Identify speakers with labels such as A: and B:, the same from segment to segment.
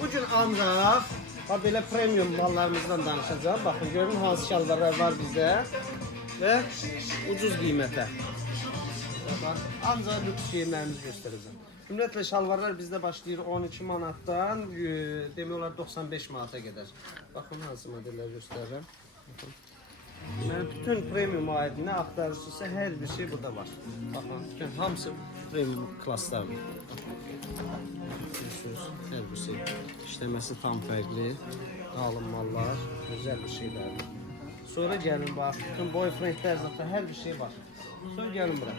A: Bu gün ancaq ha belə premium mallarımızdan danışacağım. Baxın görün hansı şalvarlar var bizdə və ucuz qiymətə. Ancaq lüks geyimlərimizi göstərəcəm. Ümumiyyətlə şalvarlar bizdə başlayır 12 manatdan, e, demək olar 95 manata qədər. Baxın hansı modellər göstərirəm. Baxın. Yəni bütün premium aid nə axtarırsınızsa hər bir şey burada var. Baxın, bütün hamısı premium klasslardır. İşləməsi tam fərqli. Alınmalar, gözəl bir şeylərdir. Sonra gəlin bax, bütün boyfriendlər zaten hər bir şey var. Sonra gəlin bura.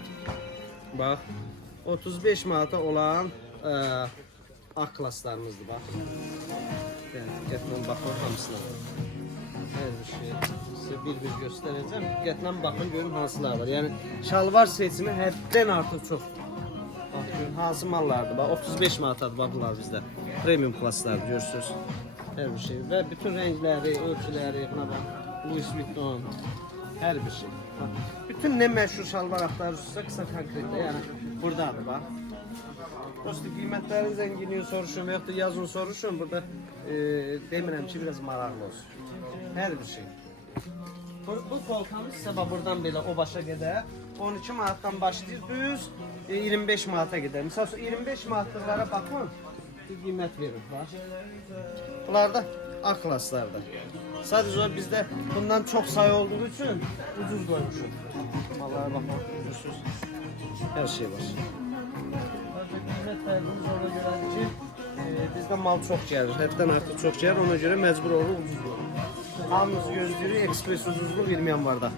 A: Bax, 35 manata olan ə, A klasslarımızdır bax. Yəni, diqqətlə baxın hamısına. Hər bir şey sizə bir-bir göstərəcəm. Diqqətlə baxın görün hansılar var. Yəni şalvar seçimi həddən artıq çoxdur. Bax görün hansı mallardır. Bax 35 manatadır bax bunlar bizdə. Premium klasslardır görürsüz. Hər bir şey və bütün rəngləri, ölçüləri, buna bax. Louis Vuitton, hər bir şey. Bax, bütün nə məşhur şalvar axtarırsınızsa qısa konkretdə, yəni burdadır bax. Prosta qiymətlərin zənginliyi soruşun və yaxud da yazın soruşun. Burada e, demirəm biraz maraqlı olsun. Hər bir şey. Bu, bu koltamız sizə bax buradan belə o başa qədər 12 manatdan başlayır düz e, 25 manata. Məsəl üçün 25 manatlıqlara baxın, bir qiymət verir bax. Bunlar da A klasslarda. Sadəcə o bizdə bundan çox sayı olduğu üçün ucuz qoymuşuq. Mallara baxın, ucuzsuz. Hər şey var. Qiymət fərqimiz ona görədir ki, e, bizdə mal çox gəlir, həddən artıq çox gəlir, ona görə məcbur oluruq ucuz qoyuruq. Hamımız gözləyirik ekspres ucuzluq 20 yanvarda.